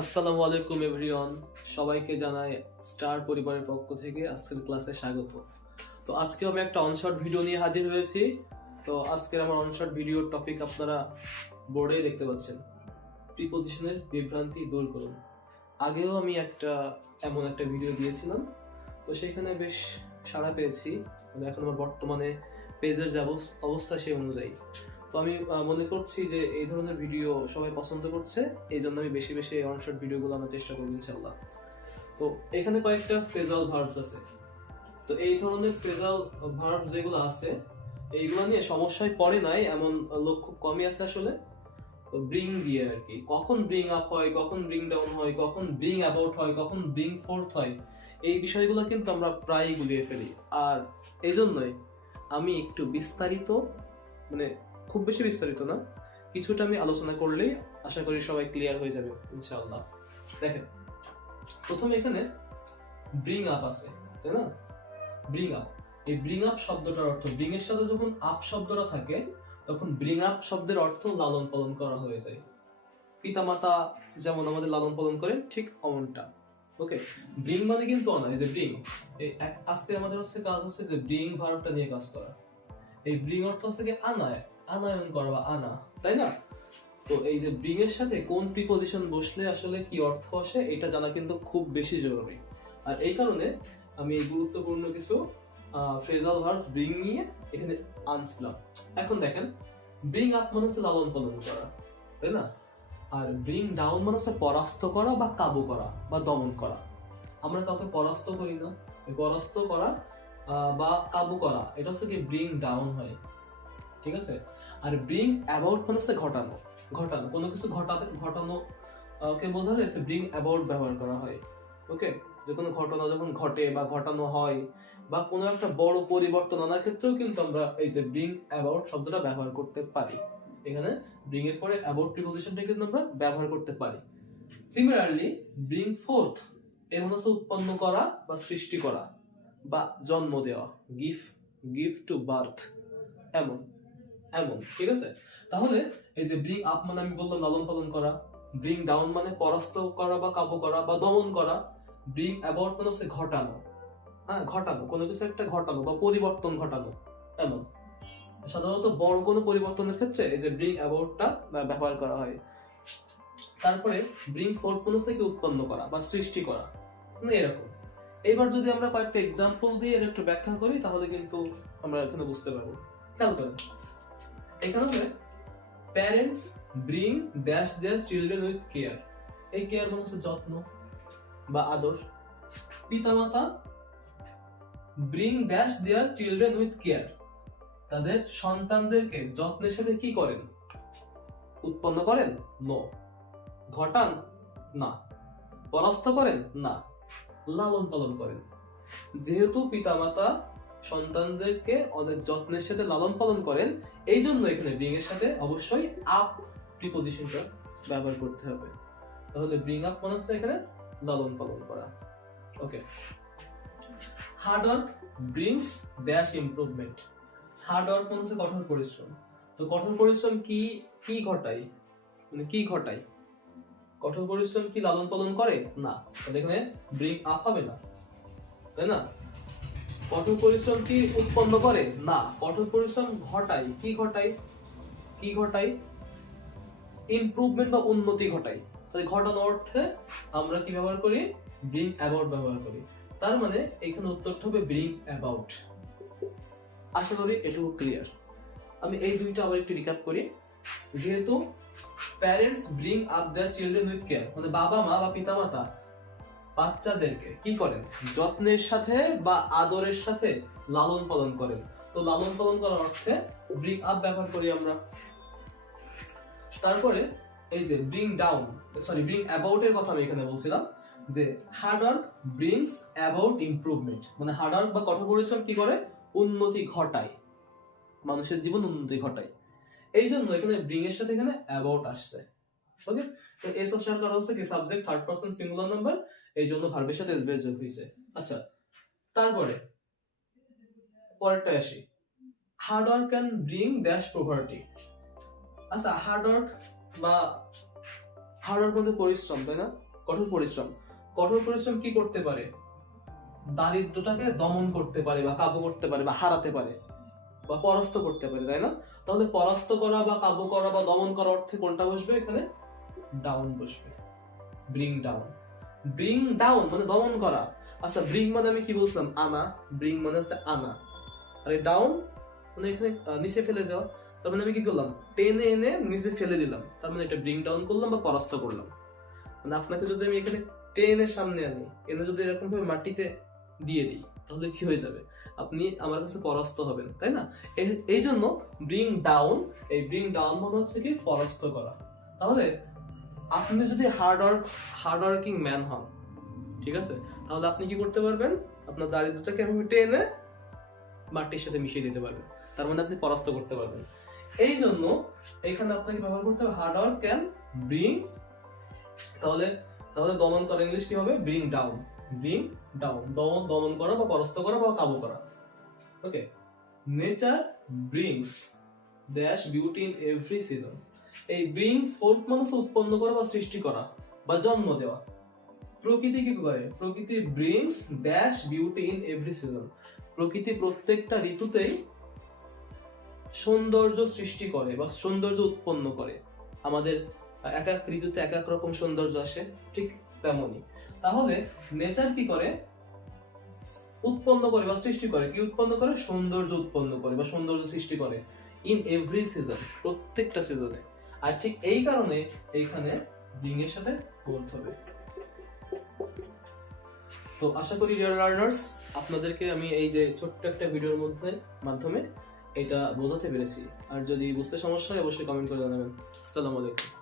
আসসালামু আলাইকুম এভরিওয়ান, সবাইকে জানাই স্টার পরিবারের পক্ষ থেকে আজকের ক্লাসে স্বাগত। তো আজকে আমি একটা অনশর্ট ভিডিও নিয়ে হাজির হয়েছি। তো আজকের আমার অনশর্ট ভিডিওর টপিক আপনারা বোর্ডেই দেখতে পাচ্ছেন, প্রিপজিশনের বিভ্রান্তি দূর করুন। আগেও আমি এমন একটা ভিডিও দিয়েছিলাম, তো সেখানে বেশ সাড়া পেয়েছি। এখন আমার বর্তমানে পেজের যে অবস্থা সেই অনুযায়ী তো আমি মনে করছি যে এই ধরনের ভিডিও সবাই পছন্দ করছে, এই জন্য আমি বেশি বেশি অনশর্ট ভিডিওগুলো আনার চেষ্টা করবো ইনশাল্লাহ। তো এখানে কয়েকটা ফ্রেজাল ভার্বস আছে। তো এই ধরনের ফ্রেজাল ভার্বস যেগুলো আছে এইগুলো নিয়ে সমস্যায় পড়ে নাই এমন লোক খুব কমই আছে আসলে। তো ব্রিং দিয়ে আর কি, কখন ব্রিং আপ হয়, কখন ব্রিং ডাউন হয়, কখন ব্রিং অ্যাবাউট হয়, কখন ব্রিং ফোর্থ হয়, এই বিষয়গুলো কিন্তু আমরা প্রায় গুলিয়ে ফেলি। আর এই জন্যই আমি একটু বিস্তারিত, মানে খুব বেশি বিস্তারিত না, কিছুটা আমি আলোচনা করলেই আশা করি সবাই ক্লিয়ার হয়ে যাবে ইনশাআল্লাহ। দেখেন, প্রথমে এখানে ব্রিং আপ আছে, তাই না? ব্রিং আপ, এই ব্রিং আপ শব্দটার অর্থ, ব্রিং এর সাথে যখন আপ শব্দটা থাকে তখন ব্রিং আপ শব্দের অর্থ লালন পালন করা হয়ে যায়। পিতামাতা যেমন আমাদের লালন পালন করেন ঠিক অমনটা। ওকে, ব্রিং মানে কিন্তু অনা, এই যে ব্রিং, আজকে আমাদের কাজ হচ্ছে যে ব্রিং ভার্বটা নিয়ে কাজ করা। এই ব্রিং অর্থ হচ্ছে কি আনায়ন করা বা আনা, তাই না? তো এই যে ব্রিং এর সাথে কোন প্রিপজিশন বসলে আসলে কি অর্থ আসে এটা জানা কিন্তু খুব বেশি জরুরি। আর এই কারণে আমি এই গুরুত্বপূর্ণ কিছু ফ্রেজাল ভার্বস ব্রিং নিয়ে এখানে আনছিলাম। এখন দেখেন, ব্রিং আপ মানে হচ্ছে লালন পালন করা, তাই না? আর ব্রিং ডাউন মানে হচ্ছে পরাস্ত করা বা কাবু করা বা দমন করা। আমরা কাউকে পরাস্ত করি না, পরাস্ত করা বা কাবু করা এটা হচ্ছে কি ব্রিং ডাউন হয়, ঠিক আছে? আর ব্রিং অ্যাবাউট মানে হচ্ছে ঘটানো, কোনো কিছু ঘটানো কে বোঝালে ব্রিং অ্যাবাউট ব্যবহার করা হয়। ওকে, যে কোনো ঘটনা যখন ঘটে বা ঘটানো হয় বা কোনো একটা বড় পরিবর্তন আনার ক্ষেত্রেও কিন্তু আমরা এই যে ব্রিং অ্যাবাউট শব্দটা ব্যবহার করতে পারি। এখানে ব্রিং এর পরে অ্যাবাউট প্রিপজিশনটা কিন্তু আমরা ব্যবহার করতে পারি। সিমিলারলি ব্রিং ফোর্থ এর মানে হচ্ছে উৎপন্ন করা বা সৃষ্টি করা বা জন্ম দেওয়া, গিভ টু বার্থ, এমন, ঠিক আছে? তাহলে এই যে ব্রিং আপ মানে আমি বললাম লালন পালন করা, ব্রিং ডাউন মানে পরাস্ত করা বা কাবু করা বা দমন করা, ব্রিং অ্যাবাউট মানে হচ্ছে ঘটানো, ঘটানো, কোনো কিছু একটা ঘটানো বা পরিবর্তন ঘটানো, এমন। সাধারণত বড় কোনো পরিবর্তনের ক্ষেত্রে এই যে ব্রিং অ্যাবাউটটা ব্যবহার করা হয়। তারপরে ব্রিং ফোর্থ মানে হচ্ছে কি উৎপন্ন করা বা সৃষ্টি করা, এরকম। এইবার যদি আমরা কয়েকটা এক্সাম্পল দিয়ে এর একটু ব্যাখ্যা করি তাহলে কিন্তু আমরা এখানে বুঝতে পারবো। খেয়াল করেন, এখানে parents bring dash their children with care, এই কেয়ার মানে হচ্ছে যত্ন বা আদর। পিতামাতা bring dash their children with care, তাদের সন্তানদেরকে যত্নের সাথে কি করেন? উৎপন্ন করেন? নো। ঘটান? না। পরাস্ত করেন? না। লালন পালন করেন। যেহেতু পিতামাতা সন্তানদেরকে অনেক যত্নের সাথে লালন পালন করেন, এই জন্য এখানে ব্রিং এর সাথে অবশ্যই আপ প্রিপজিশনটা ব্যবহার করতে হবে। তাহলে ব্রিং আপ মানে হচ্ছে এখানে লালন পালন করা। Okay, hard work brings dash improvement. Hard work মানে হচ্ছে কঠোর পরিশ্রম। তো কঠোর পরিশ্রম কি ঘটায়, মানে কি ঘটায়? কঠোর পরিশ্রম কি লালন পালন করে? না। তাহলে এখানে ব্রিং আপ হবে না, তাই না? কঠোর পরিশ্রম কি উৎপন্ন করে? না। কঠোর পরিশ্রম ঘটায়, কি ঘটায়? ইমপ্রুভমেন্ট বা উন্নতি ঘটায়। তাই ঘটানো অর্থে আমরা কি ব্যবহার করি? ব্রিং অ্যাবাউট ব্যবহার করি। তার মানে এখানে উত্তরটা হবে ব্রিং অ্যাবাউট। আশা করি এটুকু ক্লিয়ার। আমি এই দুইটা আবার একটু রিক্যাপ করি। যেহেতু parents bring up their children with care, মানে বাবা মা বা পিতামাতা বাচ্চাদেরকে কি করেন? যত্নের সাথে বা আদরের সাথে লালন পালন করেন। তো লালন পালন করার অর্থে ব্রিং আপ ব্যবহার করি আমরা। তারপরে এই যে ব্রিং অ্যাবাউট এর কথা আমি এখানে বলছিলাম যে hard work brings about improvement, মানে হার্ড ওয়ার্ক বা কঠোর পরিশ্রম কি করে? উন্নতি ঘটায়, মানুষের জীবন উন্নতি ঘটায়। এই জন্য এখানে ব্রিং এর সাথে এখানে অ্যাবাউট আসছে। ওকে, তো এস আসার কারণ হচ্ছে কি subject third person singular number, এই জন্য ভার্বের সাথে এস বেস যোগ হয়েছে। আচ্ছা, তারপরে পরেরটা আসি, hard work can bring dash poverty. আচ্ছা, হার্ড ওয়ার্ক মধ্যে পরিশ্রম, তাই না? কঠোর পরিশ্রম। কঠোর পরিশ্রম কি করতে পারে? দারিদ্রটাকে দমন করতে পারে বা কাবু করতে পারে বা হারাতে পারে বা পরাস্ত করতে পারে, তাই না? তাহলে পরাস্ত করা বা কাবু করা বা দমন করা অর্থে কোনটা বসবে এখানে? ডাউন বসবে। Bring down. ব্রিং ডাউন মানে দমন করা। আচ্ছা, ব্রিং মানে আমি কি বলছিলাম? আনা। ব্রিং মানে হচ্ছে আনা, আর ডাউন মানে এখানে নিচে ফেলে দেওয়া। তার মানে আমি কি করলাম? টেনে এনে নিচে ফেলে দিলাম, তার মানে এটা ব্রিং ডাউন করলাম বা পরাস্ত করলাম। মানে আপনাকে যদি আমি এখানে টেনে সামনে আনি, এনে যদি এরকম ভাবে মাটিতে দিয়ে দিই, তাহলে কি হয়ে যাবে? আপনি আমার কাছে পরাস্ত হবেন, তাই না? এই জন্য ব্রিং ডাউন, এই ব্রিং ডাউন মানে হচ্ছে কি পরাস্ত করা। তাহলে আপনি যদি হার্ড ওয়ার্কিং ম্যান হন, ঠিক আছে, তাহলে আপনি কি করতে পারবেন? আপনার দারিদ্রটাকে এভাবে টেনে মাটির সাথে মিশিয়ে দিতে পারবেন, তার মানে আপনি পরাস্ত করতে পারবেন। এই জন্য এখানে আপনাকে ব্যবহার করতে হবে হার্ড ওয়ার্ক ক্যান ব্রিং। তাহলে দমন করা ইংলিশ কি হবে? Bring down. ব্রিং ডাউন, দমন করা বা পরাস্ত করা বা কাবু করা। Okay. Nature brings dash beauty in every season. এই ব্রিং ফোর্থ মানে উৎপন্ন করা বা সৃষ্টি করা বা জন্ম দেওয়া। প্রকৃতি কি করে? প্রকৃতি brings dash beauty in every season. প্রকৃতি প্রত্যেকটা ঋতুতেই সৌন্দর্য সৃষ্টি করে বা সৌন্দর্য উৎপন্ন করে। আমাদের এক এক ঋতুতে এক এক রকম সৌন্দর্য আসে, ঠিক তেমনই। তাহলে নেচার কি করে? উৎপন্ন করে বা সৃষ্টি করে। কি উৎপন্ন করে? সৌন্দর্য উৎপন্ন করে বা সৌন্দর্য সৃষ্টি করে ইন এভরি সিজন, প্রত্যেকটা সিজনে। আর ঠিক এই কারণে এইখানে ব্রিং এর সাথে ফোর্থ হবে। তো আশা করি ডিয়ার লার্নার্স, আপনাদেরকে আমি এই যে ছোট্ট একটা ভিডিওর মাধ্যমে এটা বোঝাতে পেরেছি। আর যদি বুঝতে সমস্যা হয় অবশ্যই কমেন্ট করে জানাবেন। আসসালামু আলাইকুম।